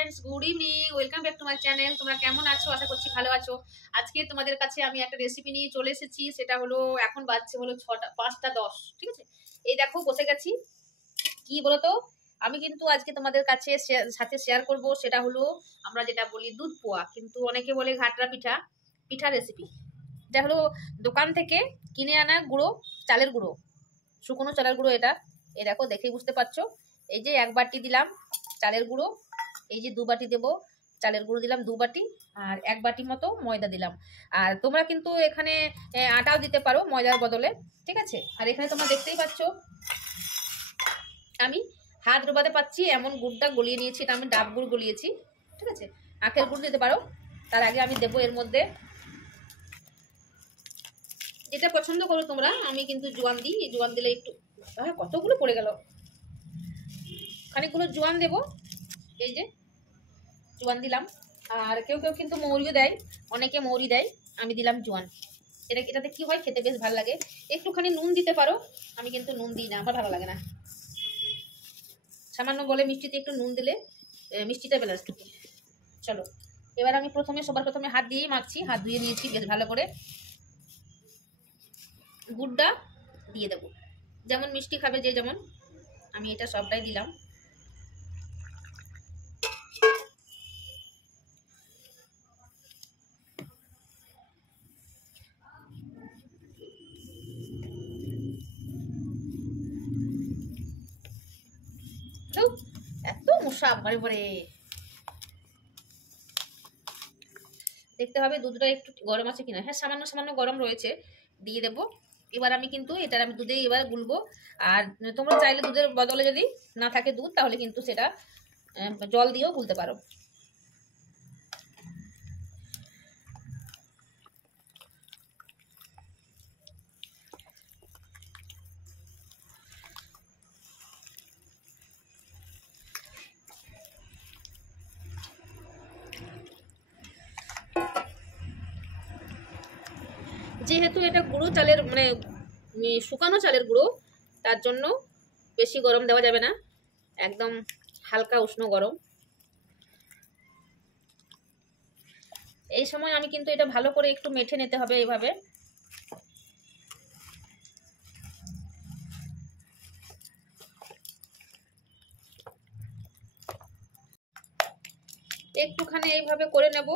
Friends, good evening, welcome back to my channel. তোমরা কেমন আছো? আশা করছি ভালো আছো। আজকে তোমাদের কাছে আমি একটা রেসিপি নিয়ে চলে এসেছি। সেটা হলো, এখন বাজছে হলো 5টা 10, ঠিক আছে। এই দেখো বসে গেছি। কি বলতো, আমি কিন্তু আজকে তোমাদের কাছে সাথে শেয়ার করব, সেটা হলো আমরা যেটা বলি দুধ পোয়া, কিন্তু অনেকে বলে ঘাটরা পিঠা। পিঠা রেসিপি, এটা হলো দোকান থেকে কিনে আনা গুঁড়ো, চালের গুঁড়ো, শুকনো চালের গুঁড়ো। এটা এই দেখো, দেখেই বুঝতে পারছো। এই যে 1 বাটি দিলাম চালের গুঁড়ো, এই যে 2 বাটি দেবো চালের গুঁড়ো দিলাম, 2 বাটি, আর 1 বাটি মতো ময়দা দিলাম। আর তোমরা কিন্তু এখানে আটাও দিতে পারো ময়দার বদলে, ঠিক আছে। আর এখানে তোমরা দেখতেই পাচ্ছ আমি হাত ডোবাতে পাচ্ছি এমন গুড়টা গলিয়ে নিয়েছি। এটা আমি ডাব গুড় গলিয়েছি, ঠিক আছে। আখের গুড় দিতে পারো। তার আগে আমি দেবো এর মধ্যে, যেটা পছন্দ করো তোমরা। আমি কিন্তু জোয়ান দিই, এই জোয়ান দিলে একটু, কতগুলো পড়ে গেল। খানিকগুলো জোয়ান দেবো, এই যে জোয়ান দিলাম। আর কেউ কেউ কিন্তু মৌরিও দেয়, অনেকে মৌরি দেয়, আমি দিলাম জোয়ান। এটাতে কি হয়, খেতে বেশ ভালো লাগে। একটুখানি নুন দিতে পারো, আমি কিন্তু নুন দিই না, আমার ভালো লাগে না। সামান্য বলে মিষ্টিতে একটু নুন দিলে মিষ্টিটা ব্যালেন্স থাকে। চলো, এবার আমি সবার প্রথমে হাত দিয়েই মাখছি। হাত ধুয়ে নিয়েছি বেশ ভালো করে। গুড়টা দিয়ে দেবো, যেমন মিষ্টি খাবে যে যেমন। আমি এটা সবটাই দিলাম। এত মশা ঘরে ঘরে। দেখতে হবে দুধটা একটু গরম আছে কিনা। হ্যাঁ, সামান্য সামান্য গরম রয়েছে, দিয়ে দেবো। এবার আমি কিন্তু এটার আমি দুধে এবার গুলবো। আর তোমরা চাইলে দুধের বদলে যদি না থাকে দুধ, তাহলে কিন্তু সেটা জল দিয়েও গুলতে পারো। যেহেতু এটা গুঁড়ো চালের মানে শুকানো চালের গুঁড়ো, তার জন্য বেশি গরম দেওয়া যাবে না, একদম হালকা উষ্ণ গরম। এই সময় আমি কিন্তু এটা ভালো করে একটু মেখে নিতে হবে এইভাবে। একটুখানি এইভাবে করে নেব,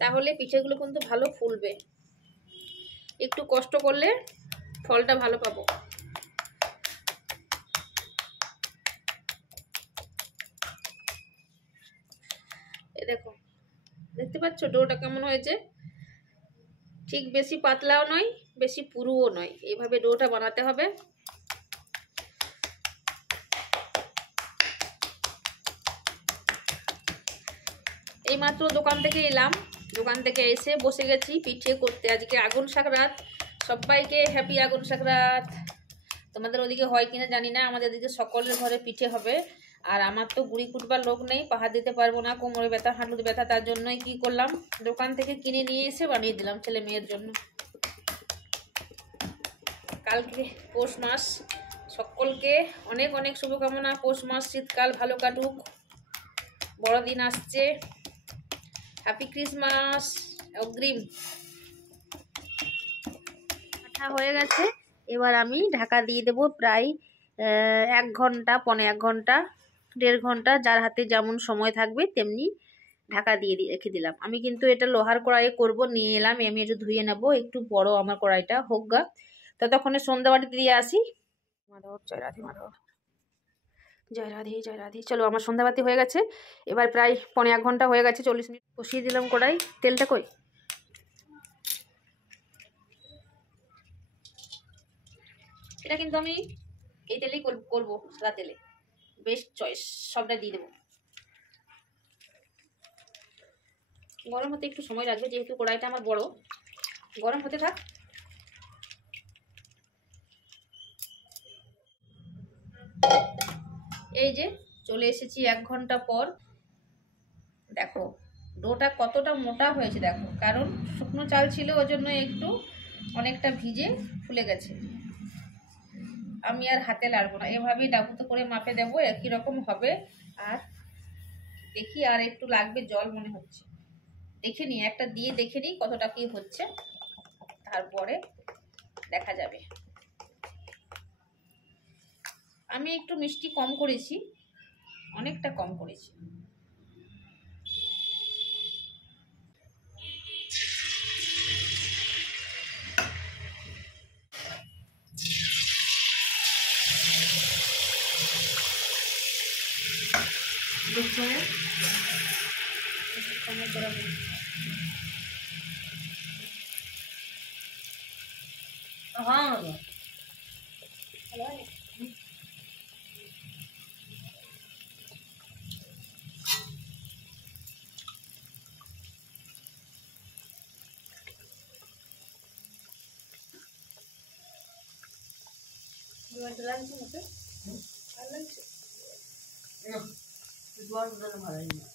তাহলে পিঠেগুলো কিন্তু ভালো ফুলবে। একটু কষ্ট করলে ফলটা ভালো পাবো। এই দেখো, দেখতে পাচ্ছ ডোটা কেমন হয়েছে। ঠিক বেশি পাতলাও নয়, বেশি পুরুও নয়, এইভাবে ডোটা বানাতে হবে। এইমাত্র দোকান থেকে এলাম, দোকান থেকে এসে বসে গেছি পিঠে করতে। আজকে আগুন সংক্রান্ত, সবাইকে হ্যাপি আগুন সংক্রান্ত। তোমাদের ওদিকে হয় কিনা জানি না, আমাদের দিকে সকলের ঘরে পিঠে হবে। আর আমার তো গুড়ি কুটবার লোক নেই, পাহাড় দিতে পারবো না, কোমরে ব্যথা, হাঁটুতে ব্যথা। তার জন্যই কি করলাম, দোকান থেকে কিনে নিয়ে এসে বানিয়ে দিলাম ছেলে মেয়ের জন্য। কালকে পৌষ মাস, সকলকে অনেক অনেক শুভকামনা। পৌষ মাস, শীতকাল ভালো কাটুক, বড়দিন আসছে, হ্যাপি ক্রিসমাস অগ্রিম। আঠা হয়ে গেছে, এবার আমি ঢাকা দিয়ে দেবো প্রায় 1 ঘন্টা, 1.25 ঘন্টা, 1.5 ঘন্টা, যার হাতে যেমন সময় থাকবে তেমনি ঢাকা দিয়ে রেখে দিলাম। আমি কিন্তু এটা লোহার কড়াইয়ে করব, নিয়ে এলাম। আমি একটু ধুয়ে নেবো, একটু বড় আমার কড়াইটা হোক গা। ততক্ষণে সন্ধ্যাবাটি দিয়ে আসি। মাধব, জয় রাধে মাধব, জয় রাধে জয় রাধে। চলো, আমার সন্ধ্যাবাতি হয়ে গেছে। এবার প্রায় 1.25 ঘন্টা হয়ে গেছে, 40 মিনিট বসিয়ে দিলাম কড়াই। তেলটা কই, এটা কিন্তু আমি এই তেলেই করবো, সাদা তেলে, বেস্ট চয়েস। সবটা দিয়ে দেবো। গরম হতে একটু সময় লাগবে, যেহেতু কড়াইটা আমার বড়। গরম হতে থাক। এই যে চলে এসেছি 1 ঘন্টা পর। দেখো ডোটা কতটা মোটা হয়েছে, দেখো। কারণ শুকনো চাল ছিল, ওই জন্য একটু অনেকটা ভিজে ফুলে গেছে। আমি আর হাতে লাগবো না, এভাবেই ডাবুতে করে মাপে দেবো, একই রকম হবে। আর দেখি আর একটু লাগবে জল মনে হচ্ছে, দেখে নি একটা দিয়ে দেখে নিই কতটা কি হচ্ছে, তারপরে দেখা যাবে। আমি একটু মিষ্টি কম করেছি, অনেকটা কম করেছি। हाँ You want to lunch in it? I'll lunch. ভালো না।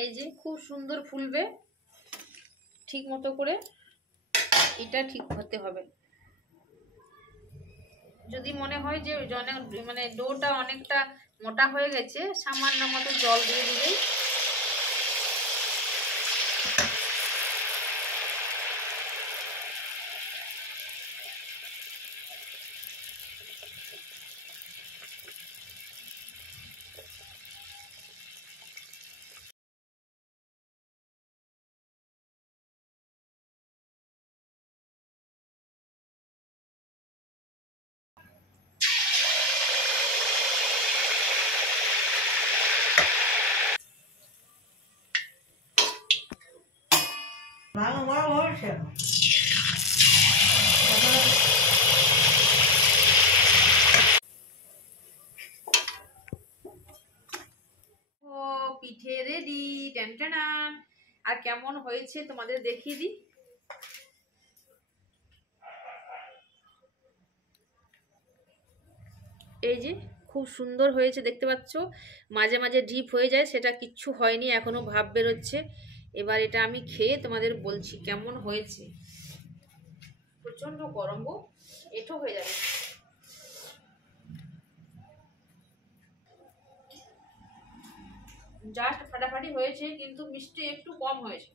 এই যে খুব সুন্দর ফুলবে, ঠিক মতো করে এটা ঠিক হতে হবে। যদি মনে হয় যে মানে ডোটা অনেকটা মোটা হয়ে গেছে, সামান্য মতো জল দিয়ে দিলেই ও পিঠে রেডি। টেনটেনান। আর কেমন হয়েছে তোমাদের দেখিয়ে দিই। এই যে খুব সুন্দর হয়েছে দেখতে পাচ্ছ, মাঝে মাঝে ডিপ হয়ে যায়, সেটা কিচ্ছু হয়নি, এখনো ভাব বেরোচ্ছে। এবার এটা আমি খেয়ে তোমাদের বলছি কেমন হয়েছে। প্রচন্ড গরম গো, এঠো হয়ে যাবে। জাস্ট ফাটাফাটি হয়েছে, কিন্তু মিষ্টি একটু কম হয়েছে,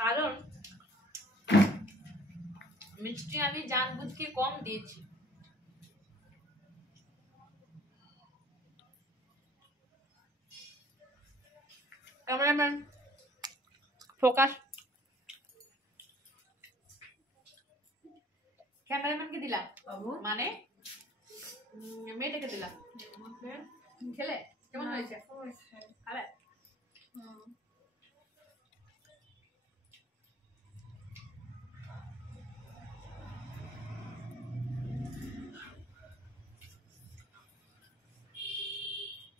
কারণ মিষ্টি আমি জানবুঝকে কম দিয়েছি। ক্যামেরাম্যান ফোকাস, ক্যামেরাম্যানকে দিলাম, মানে মেয়েটাকে দিলাম। খেলে কেমন হয়েছে? খাবে?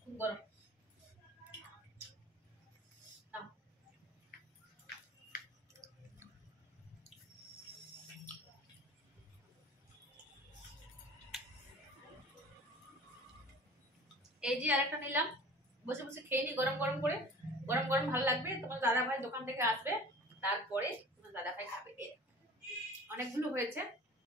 খুব গরম। নাও। এই যে আরেকটা নিলাম, বসে বসে খেয়ে নি গরম গরম করে। গরম গরম ভালো লাগবে। তোমার দাদা ভাই দোকান থেকে আসবে, তারপরে তোমার দাদা ভাই খাবে। অনেকগুলো হয়েছে।